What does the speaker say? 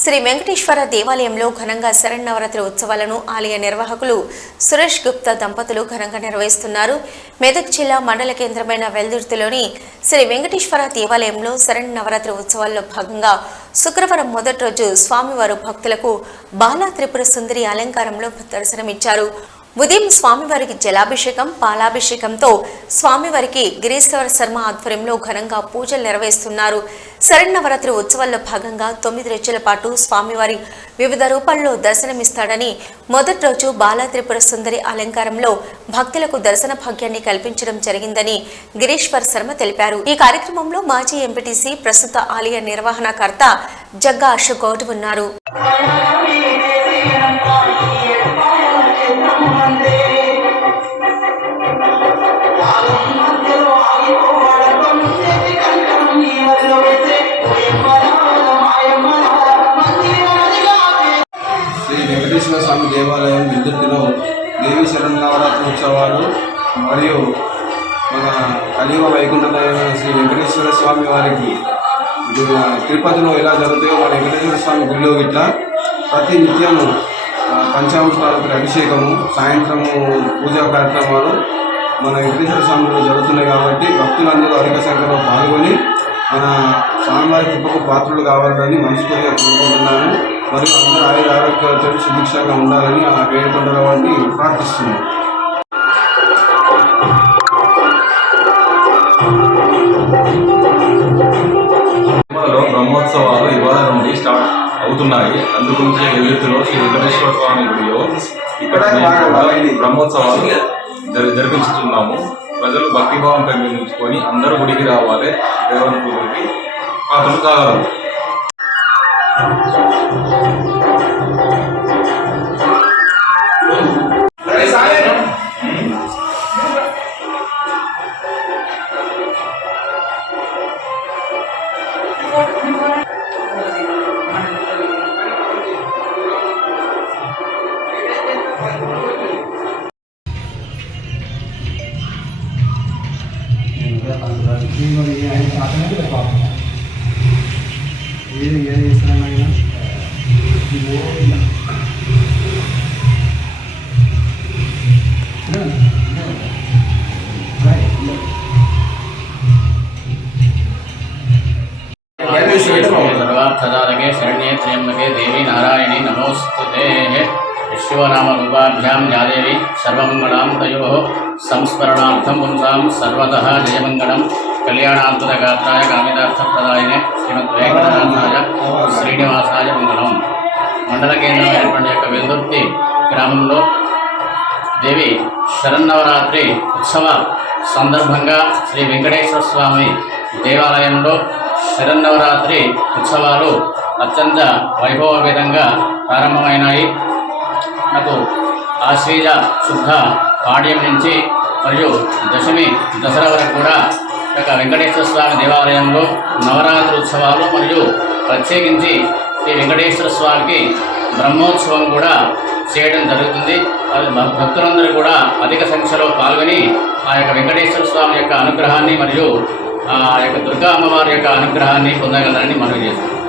శ్రీ వెంకటేశ్వర దేవాలయంలో ఘనంగా శరన్నవరాత్రి ఉత్సవాలను ఆలయ నిర్వాహకులు సురేష్ గుప్తా దంపతులు ఘనంగా నిర్వహిస్తున్నారు. మెదక్ జిల్లా మండల కేంద్రమైన వెల్దుర్తిలోని శ్రీ వెంకటేశ్వర దేవాలయంలో శరన్నవరాత్రి ఉత్సవాల్లో భాగంగా శుక్రవారం మొదటి రోజు స్వామివారు భక్తులకు బాలా త్రిపుర సుందరి అలంకారంలో దర్శనమిచ్చారు. ఉదయం స్వామివారికి జలాభిషేకం, పాలాభిషేకంతో స్వామివారికి గిరీశ్వర శర్మ ఆధ్వర్యంలో ఘనంగా పూజలు నిర్వహిస్తున్నారు. శరన్నవరాత్రి ఉత్సవాల్లో భాగంగా 9 రోజుల పాటు స్వామివారి వివిధ రూపాల్లో దర్శనమిస్తాడని, మొదటి రోజు బాలా త్రిపుర సుందరి అలంకారంలో భక్తులకు దర్శన భాగ్యాన్ని కల్పించడం జరిగిందని గిరీశ్వర శర్మ తెలిపారు. ఈ కార్యక్రమంలో మాజీ ఎంపీటీసీ, ప్రస్తుత ఆలయ నిర్వహణకర్త జగ్గా అశోక్ గౌడ్ ఉన్నారు. శ్రీ వెంకటేశ్వర స్వామి దేవాలయం విద్యుత్తులో దేవి శరన్నవరాత్రి ఉత్సవాలు మరియు మన కలియుగ వైకుంఠమైన శ్రీ వెంకటేశ్వర స్వామి వారికి తిరుపతిలో ఎలా జరుగుతాయో మన వెంకటేశ్వర స్వామి గుడిలో ఇట్లా ప్రతి నిత్యము పంచామృతాలకు అభిషేకము, సాయంత్రము పూజా కార్యక్రమాలు మన వెంకటేశ్వర స్వామిలో జరుగుతున్నాయి. కాబట్టి భక్తులందరూ అధిక సంఖ్యలో పాల్గొని మన స్వామివారి కృపకు పాత్రలు కావాలని మనస్ఫూర్తిగా కోరుకుంటున్నాను. మరియు అందరూ ఆరోగ్యాలతో సుభిక్షంగా ఉండాలని ఆ వేడుకొండల వారిని ప్రార్థిస్తున్నాను. బ్రహ్మోత్సవాలు ఇవాళ నుండి స్టార్ట్ అవుతున్నాయి. అందుగురించి వెల్లుత్తిలో శ్రీ వెంకటేశ్వర స్వామి గుడిలో ఇక్కడ బ్రహ్మోత్సవాలు జరిపించుతున్నాము. ప్రజలు భక్తిభావం పెంపొందించుకొని అందరూ గుడికి రావాలి, దేవుని పూజకి పాత్రలు కాగలరు. सर्वार्थसाधके शरण्ये त्र्यंबके देवी नारायणी नमोस्तुते। विश्वनामरूपाभ्यां या देवी सर्वमङ्गलां तयोः संस्मरणार्थं पुंसां सर्वतः जयमङ्गलं कल्याणान्तरगात्राय कामितार्थप्रदायिने श्रीमद्वेंकटनाथाय श्रीनिवासाय मंगलम। మండల కేంద్రం అయినటువంటి యొక్క వెల్దుర్తి గ్రామంలో దేవి శరన్నవరాత్రి ఉత్సవ సందర్భంగా శ్రీ వెంకటేశ్వర స్వామి దేవాలయంలో శరన్నవరాత్రి ఉత్సవాలు అత్యంత వైభవపేతంగా ప్రారంభమైనాయి. నాకు ఆశ్వీజ శుద్ధ పాడ్యం నుంచి మరియు దశమి దసరా వరకు కూడా యొక్క వెంకటేశ్వర స్వామి దేవాలయంలో నవరాత్రి ఉత్సవాలు మరియు ప్రత్యేకించి శ్రీ వెంకటేశ్వర స్వామికి బ్రహ్మోత్సవం కూడా చేయడం జరుగుతుంది. భక్తులందరూ కూడా అధిక సంఖ్యలో పాల్గొని ఆ యొక్క వెంకటేశ్వర స్వామి యొక్క అనుగ్రహాన్ని మరియు ఆ యొక్క దుర్గా అమ్మవారి యొక్క అనుగ్రహాన్ని పొందగలరని మనవి చేస్తున్నాం.